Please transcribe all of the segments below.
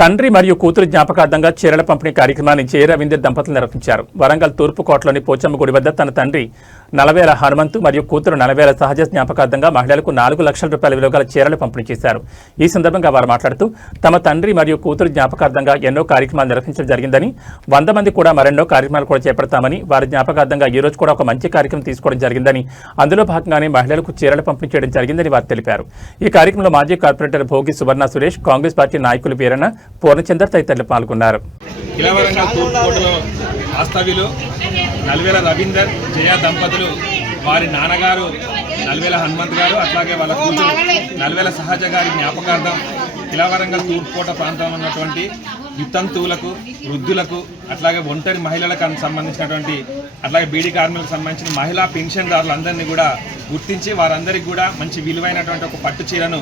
తండ్రి మరియు కూతురు జ్ఞాపకార్థంగా చీరల పంపిణీ కార్యక్రమాన్ని జె రవీందర్ దంపతులు నిర్వహించారు. వరంగల్ తూర్పు కోటలోని పోచమ్మ గుడి వద్ద తన తండ్రి నలవేల హనుమంతు మరియు కూతురు నలవేల సహజ జ్ఞాపకార్థంగా మహిళలకు 4 లక్షల రూపాయల విలువ గల చీరలు పంపిణీ చేశారు. ఈ సందర్భంగా వారు మాట్లాడుతూ తమ తండ్రి మరియు కూతురు జ్ఞాపకార్థంగా ఎన్నో కార్యక్రమాలు నిర్వహించడం జరిగిందని, 100 మంది కూడా మరెన్నో కార్యక్రమాలు కూడా చేపడతామని, వారి జ్ఞాపకార్థంగా ఈ రోజు కూడా ఒక మంచి కార్యక్రమం తీసుకోవడం జరిగిందని, అందులో భాగంగానే మహిళలకు చీరలు పంపిణీ చేయడం జరిగిందని వారు తెలిపారు. ఈ కార్యక్రమంలో మాజీ కార్పొరేటర్ భోగి సువర్ణ సురేష్, కాంగ్రెస్ పార్టీ నాయకులు వీరన్న, పూర్ణచంద్ర తదితరులు పాల్గొన్నారు. నలవేల రవీందర్ జయ దంపతులు వారి నాన్నగారు నలవేల హనుమంత్ గారు, అట్లాగే వాళ్ళ కూతురు నలవేల సహజ గారి జ్ఞాపకార్థం కిలవరంగల్ తూర్పుకోట ప్రాంతంలో ఉన్నటువంటి వితంతువులకు, వృద్ధులకు, అట్లాగే ఒంటరి మహిళలకు సంబంధించినటువంటి, అట్లాగే బీడీ కార్మికులకు సంబంధించిన మహిళా పెన్షన్దారులందరినీ కూడా గుర్తించి వారందరికీ కూడా మంచి విలువైనటువంటి ఒక పట్టు చీరను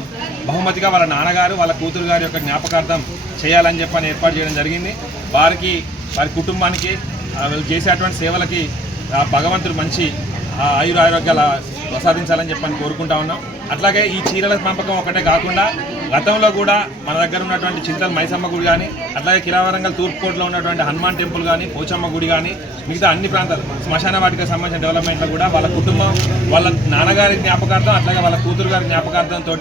బహుమతిగా వాళ్ళ నాన్నగారు, వాళ్ళ కూతురు గారి యొక్క జ్ఞాపకార్థం చేయాలని చెప్పని ఏర్పాటు చేయడం జరిగింది. వారి కుటుంబానికి చేసేటువంటి సేవలకి భగవంతుడు మంచి ఆయురారోగ్యాలు ప్రసాదించాలని చెప్పని కోరుకుంటా ఉన్నాం. అట్లాగే ఈ చీరల పంపకం ఒకటే కాకుండా గతంలో కూడా మన దగ్గర ఉన్నటువంటి చింతల మైసమ్మ గుడి కానీ, అట్లాగే కిలవరంగల్ తూర్పుకోటలో ఉన్నటువంటి హనుమాన్ టెంపుల్ కానీ, పోచమ్మ గుడి కానీ, మిగతా అన్ని ప్రాంతాలు శ్మశాన వాటికి సంబంధించిన డెవలప్మెంట్లో కూడా వాళ్ళ కుటుంబం, వాళ్ళ నాన్నగారి జ్ఞాపకార్థం, అట్లాగే వాళ్ళ కూతురు గారి జ్ఞాపకార్థంతో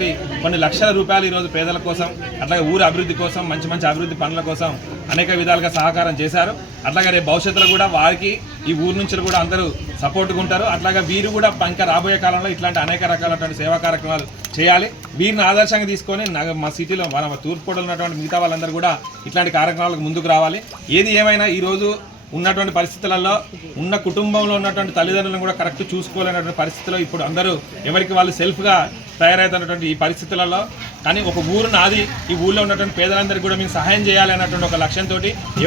కొన్ని లక్షల రూపాయలు ఈరోజు పేదల కోసం, అట్లాగే ఊరి అభివృద్ధి కోసం, మంచి మంచి అభివృద్ధి పనుల కోసం అనేక విధాలుగా సహకారం చేశారు. అట్లాగే రేపు భవిష్యత్తులో కూడా వారికి ఈ ఊరు నుంచి కూడా అందరూ సపోర్ట్గా ఉంటారు. అట్లాగే వీరు కూడా ఇంకా రాబోయే కాలంలో ఇట్లాంటి అనేక రకాలైనటువంటి సేవా కార్యక్రమాలు చేయాలి. వీరిని ఆదర్శంగా తీసుకొని మా సిటీలో మన తూర్పుకోటలో ఉన్నటువంటి మిగతా వాళ్ళందరూ కూడా ఇట్లాంటి కార్యక్రమాలకు ముందుకు రావాలి. ఏది ఏమైనా ఈరోజు ఉన్నటువంటి పరిస్థితులలో ఉన్న కుటుంబంలో ఉన్నటువంటి తల్లిదండ్రులను కూడా కరెక్ట్ చూసుకోలేనటువంటి పరిస్థితుల్లో ఇప్పుడు అందరూ ఎవరికి వాళ్ళు సెల్ఫ్గా తయారవుతున్నటువంటి ఈ పరిస్థితులలో, కానీ ఒక ఊరు నాది, ఈ ఊళ్ళో ఉన్నటువంటి పేదలందరికీ కూడా మేము సహాయం చేయాలి అన్నటువంటి ఒక లక్ష్యంతో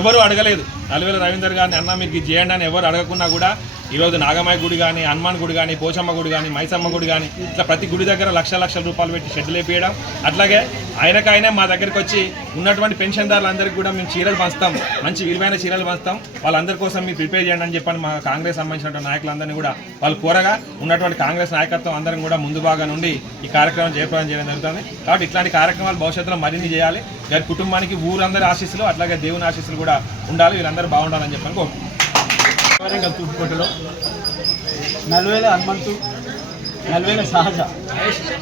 ఎవరు అడగలేదు. నలవేల రవీందర్ గారిని అన్న మీకు ఇది చేయండి అని ఎవరు అడగకున్నా కూడా ఈరోజు నాగమాయ గుడి కానీ, హనుమాన్ గుడి కానీ, పోచమ్మ గుడి కానీ, మైసమ్మ గుడి కానీ, ఇట్లా ప్రతి గుడి దగ్గర లక్షల రూపాయలు పెట్టి షెడ్లు వేపించడం, అట్లాగే ఆయనకైనా మా దగ్గరికి వచ్చి ఉన్నటువంటి పెన్షన్దారులందరికీ కూడా మేము చీరలు పంచుతాం, మంచి విలువైన చీరలు పంచుతాం, వాళ్ళందరి కోసం మీరు ప్రిపేర్ చేయండి అని చెప్పని మా కాంగ్రెస్ సంబంధించినటువంటి నాయకులందరినీ కూడా వాళ్ళు కోరగా ఉన్నటువంటి కాంగ్రెస్ నాయకత్వం అందరం కూడా ముందు భాగం నుండి ఈ కార్యక్రమం జయప్రదం చేయడం జరుగుతుంది. కాబట్టి ఇట్లాంటి కార్యక్రమాలు భవిష్యత్తులో మరిన్ని చేయాలి. గారి కుటుంబానికి ఊరందరి ఆశీస్సులు, అట్లాగే దేవుని ఆశీస్సులు కూడా ఉండాలి. వీళ్ళందరూ బాగుండాలని చెప్పని కోరుకుంటున్నాం. వరంగల్ తూర్పుకోటలో నలవేల హనుమంతు, నలవేల సహజ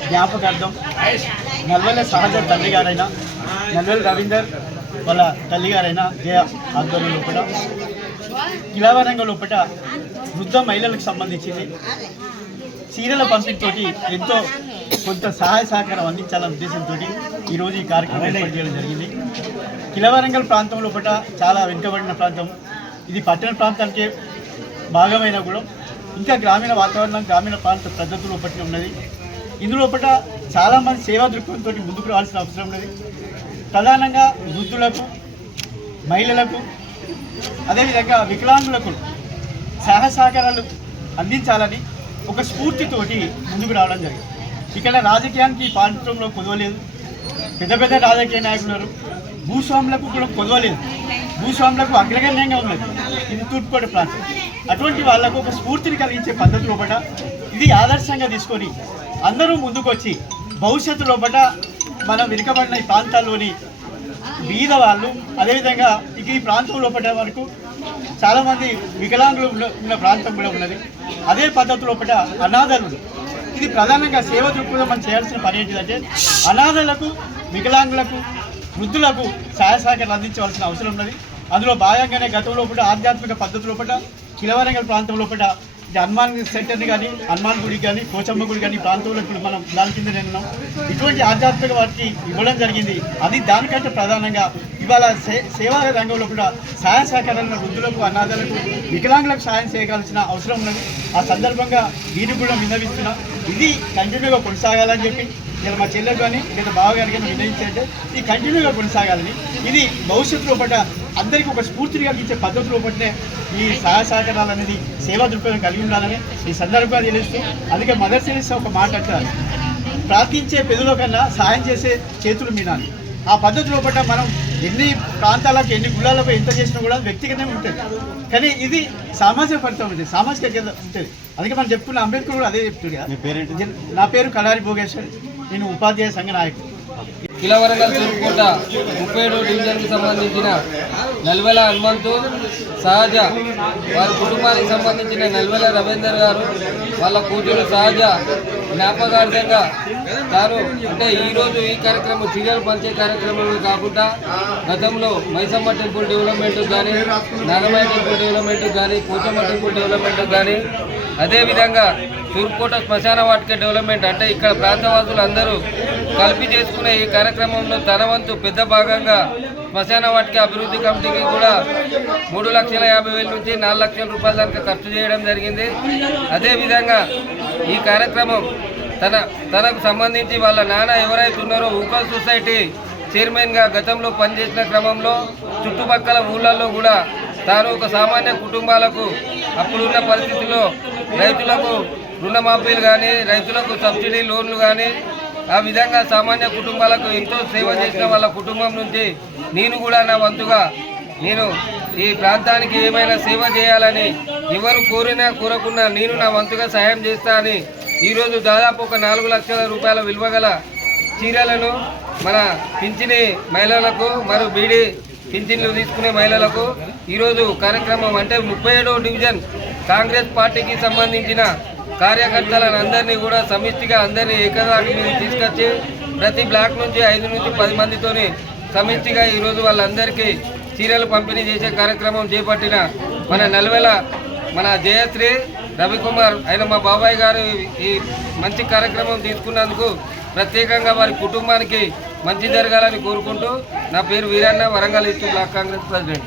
జ్ఞాపకార్థం నలవేల సహజ తల్లి గారైన నలవేల రవీందర్ వాళ్ళ తల్లిగారైన జయ ఆధ్వర్యం లోపల కిలవరంగల్ లోపల వృద్ధ మహిళలకు సంబంధించింది చీరల పంపిణీతోటి ఎంతో కొంత సహాయ సహకారం అందించాలనే ఉద్దేశంతో ఈరోజు ఈ కార్యక్రమం ఏర్పాటు చేయడం జరిగింది. కిలవరంగల్ ప్రాంతం లోపల చాలా వెనుకబడిన ప్రాంతం, ఇది పట్టణ ప్రాంతానికి భాగమైన కూడా ఇంకా గ్రామీణ వాతావరణం, గ్రామీణ ప్రాంత పద్ధతులు ఒకటి ఉన్నది. ఇందులోపట చాలామంది సేవా దృక్పథంతో ముందుకు రావాల్సిన అవసరం ఉన్నది. ప్రధానంగా వృద్ధులకు, మహిళలకు, అదేవిధంగా వికలాంగులకు సహాయ సహకారాలు అందించాలని ఒక స్ఫూర్తితోటి ముందుకు రావడం జరిగింది. ఇక్కడ రాజకీయానికి ప్రాంతంలో కొదవలేదు, పెద్ద పెద్ద రాజకీయ నాయకులు, భూస్వాములకు కూడా కొదవలేదు, భూస్వాములకు అగ్రగణ్యంగా ఉన్నది ఇది తూర్పుకోట ప్రాంతం. అటువంటి వాళ్ళకు ఒక స్ఫూర్తిని కలిగించే పద్ధతి లోపల ఇది ఆదర్శంగా తీసుకొని అందరూ ముందుకొచ్చి భవిష్యత్తు లోపల మనం వెనుకబడిన ఈ ప్రాంతాల్లోని బీద వాళ్ళు, అదేవిధంగా ఇక ఈ ప్రాంతం లోపల వరకు చాలామంది వికలాంగులు ఉన్న ప్రాంతం కూడా ఉన్నది. అదే పద్ధతి లోపల అనాథలు, ఇది ప్రధానంగా సేవ దృక్పథం మనం చేయాల్సిన పని ఏంటిదంటే అనాథలకు, వికలాంగులకు, వృద్ధులకు సహాయ సహకారాలు అందించవలసిన అవసరం ఉన్నది. అందులో భాగంగానే గతంలో కూడా ఆధ్యాత్మిక పద్ధతి లోపల కిలవరంగల్ ప్రాంతం లోపల హనుమాన్ సెంటర్ని కానీ, హనుమాన్ గుడి కానీ, పోచమ్మ గుడి కానీ ప్రాంతంలో ఇప్పుడు మనం దాని కింద ఉన్నాం. ఇటువంటి ఆధ్యాత్మిక వాటికి ఇవ్వడం జరిగింది. అది దానికంటే ప్రధానంగా ఇవాళ సేవా రంగంలో కూడా సహాయ సహకారాలను వృద్ధులకు, అనాథలకు, వికలాంగులకు సహాయం చేయగలిసిన అవసరం ఉన్నది. ఆ సందర్భంగా వీరికి కూడా విన్నవిస్తున్నా, ఇది కంటిన్యూగా కొనసాగాలని చెప్పి ఇలా మా చెల్లెలు కానీ లేదా బావగారు కానీ నిర్ణయించారంటే ఈ కంటిన్యూగా కొనసాగాలని, ఇది భవిష్యత్తులో పట్ల అందరికీ ఒక స్ఫూర్తిని కలిగించే పద్ధతిలో పట్టే ఈ సహాయ సహకారాలు అనేది సేవా దృక్పథం కలిగి ఉండాలని ఈ సందర్భంగా తెలుస్తూ, అందుకే మదర్ తెరెసా ఒక మాట అంటారు, ప్రార్థించే పెదవుల కన్నా సహాయం చేసే చేతులు మీనాలి. ఆ పద్ధతిలో పట్ల మనం ఎన్ని ప్రాంతాలకు, ఎన్ని గుళ్ళాలకు ఎంత చేసినా కూడా వ్యక్తిగతంగా ఉంటుంది, కానీ ఇది సామాజిక ఫలితం ఉంటుంది, సామాజిక ఉంటుంది. అందుకే మనం చెప్పుకున్న అంబేద్కర్ కూడా అదే చెప్తుంది. నా పేరు కడారి భోగేశ్వర్, నేను ఉపాధ్యాయ సంఘ నాయకుడు. కిలవరంగల్ తూర్పుకోట 37వ డివిజన్కి సంబంధించిన నల్వెల హనుమంతు సహజ వారి కుటుంబానికి సంబంధించిన నల్వెల రవీందర్ గారు వాళ్ళ కూతురు సహజ జ్ఞాపకార్థంగా తాను అంటే ఈరోజు ఈ కార్యక్రమం సీరియల్ పంచే కార్యక్రమం కాకుండా గతంలో మైసమ్మ టెంపుల్ డెవలప్మెంట్కి కానీ నాగమయ్య టెంపుల్ డెవలప్మెంట్కి కానీ పోచమ్మ టెంపుల్ డెవలప్మెంట్కి కానీ అదేవిధంగా తూర్పుకోట శ్మశాన వాటిక డెవలప్మెంట్ అంటే ఇక్కడ ప్రాంతవాసులు అందరూ కలిపి చేసుకునే ఈ కార్యక్రమంలో తన వంతు పెద్ద భాగంగా శ్మశాన వాటిక అభివృద్ధి కమిటీకి కూడా 3,50,000 నుంచి 4 లక్షల రూపాయల దాకా ఖర్చు చేయడం జరిగింది. అదేవిధంగా ఈ కార్యక్రమం తనకు సంబంధించి వాళ్ళ నాన్న ఎవరైతే ఉన్నారో ఊకల్ సొసైటీ చైర్మన్గా గతంలో పనిచేసిన క్రమంలో చుట్టుపక్కల ఊళ్ళల్లో కూడా తాను ఒక సామాన్య కుటుంబాలకు అప్పుడున్న పరిస్థితుల్లో రైతులకు రుణమాఫీలు కానీ రైతులకు సబ్సిడీ లోన్లు కానీ ఆ విధంగా సామాన్య కుటుంబాలకు ఎంతో సేవ చేసిన వాళ్ళ కుటుంబం నుంచి నేను కూడా నా వంతుగా నేను ఈ ప్రాంతానికి ఏమైనా సేవ చేయాలని ఎవరు కోరినా కోరకున్నా నేను నా వంతుగా సహాయం చేస్తా అని ఈరోజు దాదాపు ఒక 4 లక్షల రూపాయల విలువ గల చీరలను మన పింఛని మహిళలకు మరియు బీడీ పింఛన్లు తీసుకునే మహిళలకు ఈరోజు కార్యక్రమం అంటే 37వ డివిజన్ కాంగ్రెస్ పార్టీకి సంబంధించిన కార్యకర్తలను అందరినీ కూడా సమిష్టిగా అందరినీ ఏకదాటి మీద తీసుకొచ్చి ప్రతి బ్లాక్ నుంచి 5 నుంచి 10 మందితోని సమిష్టిగా ఈరోజు వాళ్ళందరికీ చీరలు పంపిణీ చేసే కార్యక్రమం చేపట్టిన మన నల్వెల మన జయశ్రీ రవికుమార్ ఆయన మా బాబాయ్ గారు ఈ మంచి కార్యక్రమం తీసుకున్నందుకు ప్రత్యేకంగా వారి కుటుంబానికి మంచి జరగాలని కోరుకుంటూ నా పేరు Veeranna, Warangal east block Congress president.